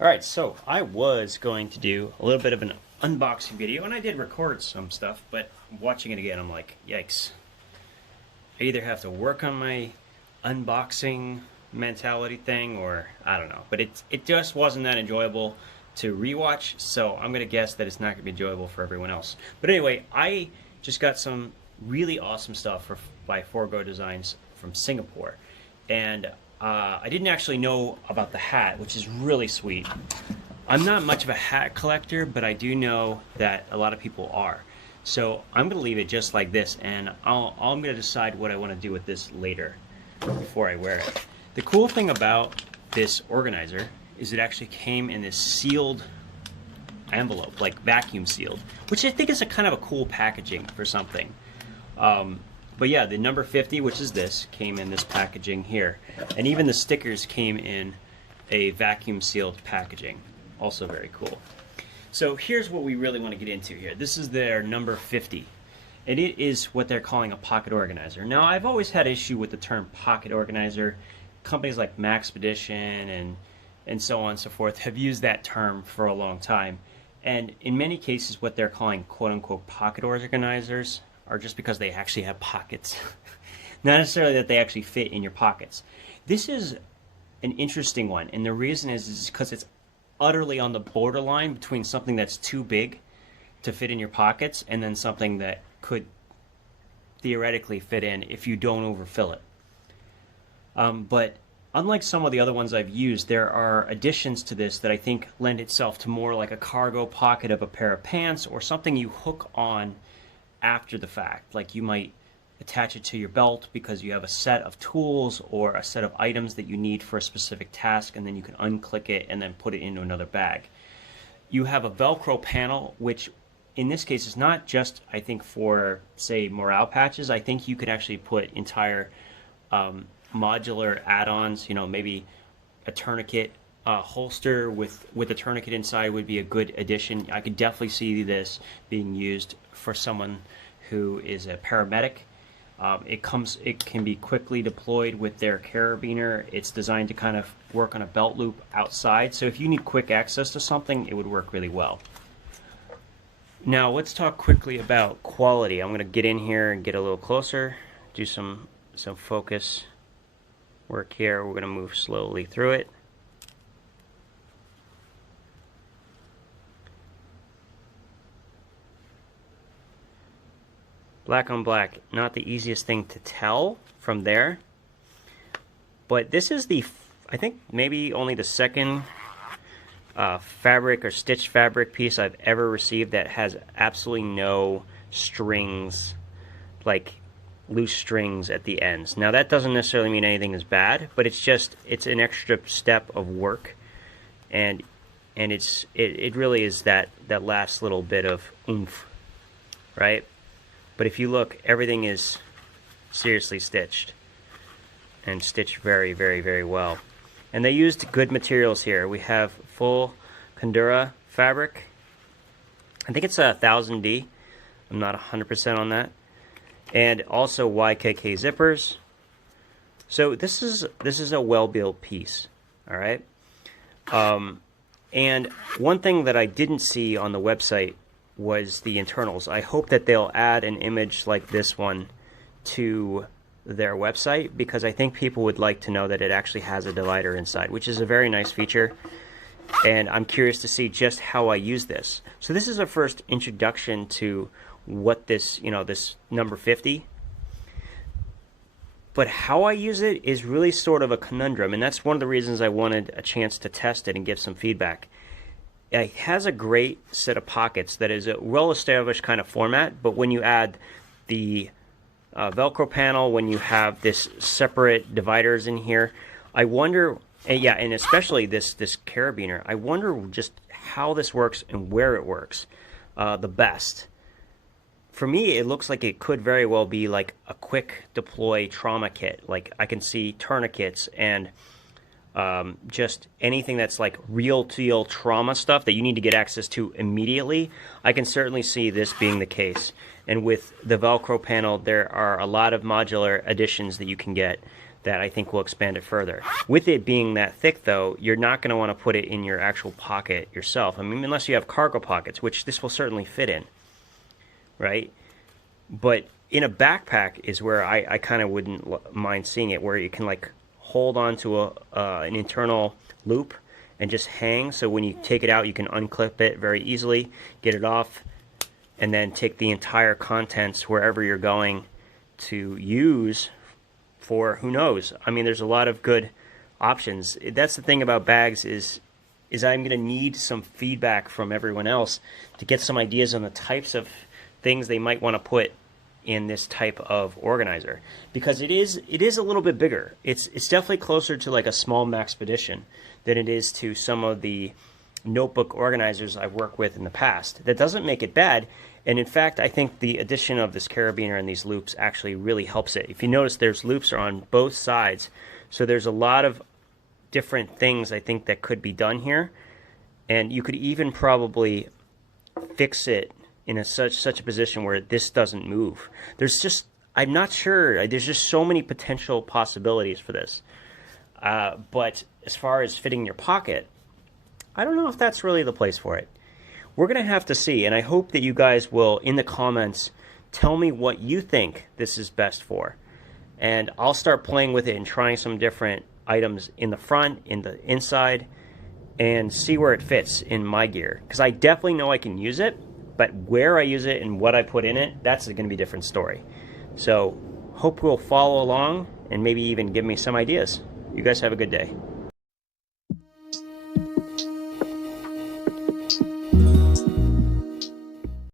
Alright, so I was going to do a little bit of an unboxing video, and I did record some stuff, but watching it again, I'm like, yikes. I either have to work on my unboxing mentality thing, or I don't know. But it just wasn't that enjoyable to rewatch, so I'm going to guess that it's not going to be enjoyable for everyone else. But anyway, I just got some really awesome stuff by Forgo Designs from Singapore. And I didn't actually know about the hat, which is really sweet. I'm not much of a hat collector, but I do know that a lot of people are. So I'm going to leave it just like this, and I'm going to decide what I want to do with this later before I wear it. The cool thing about this organizer is it actually came in this sealed envelope, like vacuum sealed, which I think is a kind of a cool packaging for something. But yeah, the number 50, which is this, came in this packaging here. And even the stickers came in a vacuum sealed packaging. Also very cool. So here's what we really want to get into here. This is their number 50. And it is what they're calling a pocket organizer. Now, I've always had issue with the term pocket organizer. Companies like Maxpedition and so on and so forth have used that term for a long time. And in many cases, what they're calling quote-unquote pocket organizers are just because they actually have pockets. Not necessarily that they actually fit in your pockets. This is an interesting one, and the reason is because it's utterly on the borderline between something that's too big to fit in your pockets and then something that could theoretically fit in if you don't overfill it. But unlike some of the other ones I've used, there are additions to this that I think lend itself to more like a cargo pocket of a pair of pants or something you hook on after the fact. Like you might attach it to your belt because you have a set of tools or a set of items that you need for a specific task, and then you can unclick it and then put it into another bag. You have a Velcro panel, which in this case is not just, I think, for, say, morale patches. I think you could actually put entire modular add-ons, you know, maybe a tourniquet holster with a tourniquet inside would be a good addition. I could definitely see this being used for someone who is a paramedic. It can be quickly deployed with their carabiner. It's designed to kind of work on a belt loop outside, so if you need quick access to something, it would work really well. Now let's talk quickly about quality. I'm going to get in here and get a little closer, do some focus work here. We're going to move slowly through it. Black on black, not the easiest thing to tell from there, but this is the, I think maybe only the second fabric or stitched fabric piece I've ever received that has absolutely no strings, like loose strings at the ends. Now that doesn't necessarily mean anything is bad, but it's an extra step of work, and it really is that last little bit of oomph, right? But if you look, everything is seriously stitched, and stitched very, very, very well. And they used good materials here. We have full Kandura fabric. I think it's a 1000D. I'm not 100% on that. And also YKK zippers. So this is a well-built piece. All right. And one thing that I didn't see on the website was the internals. I hope that they'll add an image like this one to their website, because I think people would like to know that it actually has a divider inside, which is a very nice feature, and I'm curious to see just how I use this. So this is a first introduction to what this, this number 50, but how I use it is really sort of a conundrum, and that's one of the reasons I wanted a chance to test it and give some feedback. It has a great set of pockets that is a well-established kind of format, but when you add the Velcro panel, when you have this separate dividers in here, I wonder, and especially this carabiner, I wonder just how this works and where it works the best. For me, it looks like it could very well be like a quick deploy trauma kit. Like I can see tourniquets and just anything that's like real-to-real trauma stuff that you need to get access to immediately. I can certainly see this being the case. And with the Velcro panel, there are a lot of modular additions that you can get that I think will expand it further. With it being that thick though, you're not going to want to put it in your actual pocket yourself. I mean, unless you have cargo pockets, which this will certainly fit in, right? But in a backpack is where I kind of wouldn't mind seeing it, where you can like hold onto an internal loop and just hang, so when you take it out you can unclip it very easily, get it off, and then take the entire contents wherever you're going to use for, who knows. I mean, there's a lot of good options. That's the thing about bags is I'm going to need some feedback from everyone else to get some ideas on the types of things they might want to put in this type of organizer, because it is a little bit bigger. It's definitely closer to like a small Maxpedition than it is to some of the notebook organizers I've worked with in the past. That doesn't make it bad, and in fact I think the addition of this carabiner and these loops actually really helps it. If you notice, there's loops on both sides, so there's a lot of different things I think that could be done here, and you could even probably fix it in such a position where this doesn't move. I'm not sure, there's just so many potential possibilities for this. But as far as fitting your pocket, I don't know if that's really the place for it. We're going to have to see, and I hope that you guys will, in the comments, tell me what you think this is best for. And I'll start playing with it and trying some different items in the front, in the inside, and see where it fits in my gear. Because I definitely know I can use it, but where I use it and what I put in it, that's going to be a different story. So, hope you'll follow along and maybe even give me some ideas. You guys have a good day.